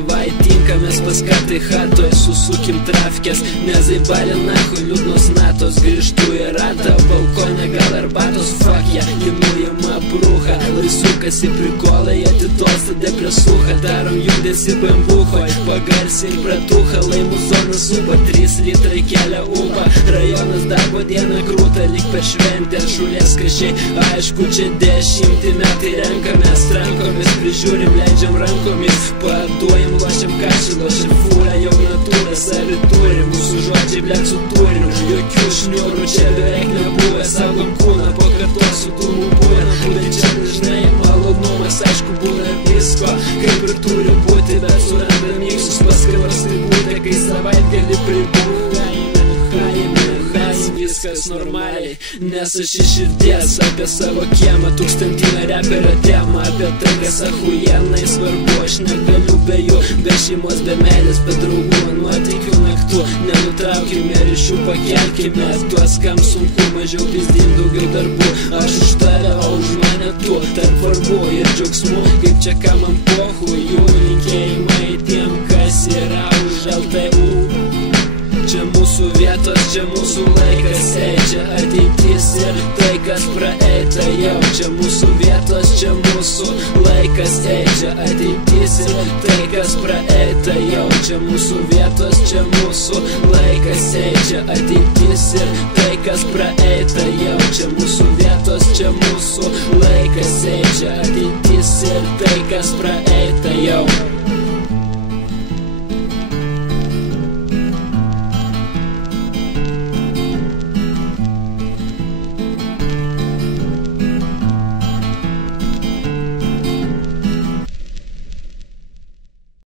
Davai tinkamės pas ką tai hatoj, susukim trafkės, nezaibali nahui, liūdnos natos, grįžtu į ratą, balkone gal arbatos, fuck yeah, įmujama bruha, laisukasi prikolai, atitolsta depresuha, darom judesi bambuhoj, pagarsink pratuha, laimų zona suba, 3 litrai kelia ūpa, rajonas darbo dieną krūta, lyg per šventę, šulės kašiai, aišku, čia 10 metai renkamės rankomis, prižiūrim, leidžiam rankomis, paduojam, lošiam kašį, lošiam fūrą, jau natūrą, savi turim, mūsų žodžiai blėt su turiniu, jokių šniurų čia beveik nebuvę, saugom kūną, pakartosiu dūmų būna, būdai čia dažnai malonumas, aišku, būna visko, kaip ir turi būti, bet surandam myksus, paskavas tai būti, kai savaitgalį pribūna, viskas normaliai, nes aš iš širdies apie savo kiemą, tūkstantinę reperio temą, apie tai, kas achujenai svarbu, aš negaliu be jų, be šeimos, be meilės, be draugų, nuotykių naktų, nenutraukime ryšių, pakelkime tuos, kam sunku, mažiau pizdin, daugiau darbų, aš už tave, o už mane tu, tarp vargų ir džiaugsmų, kaip čia kam ant pochų, jų linkėjimai tiem, kas yra už LTU. Čia mūsų vietos, čia mūsų laikas, čia ateitis ir tai, kas praeita jau. Čia mūsų vietos, čia mūsų laikas, čia ateitis ir tai, kas praeita jau. Čia mūsų vietos, čia mūsų laikas, čia ateitis ir tai, kas praeita jau. Čia mūsų vietos, čia mūsų laikas, čia ateitis ir tai, kas praeita jau.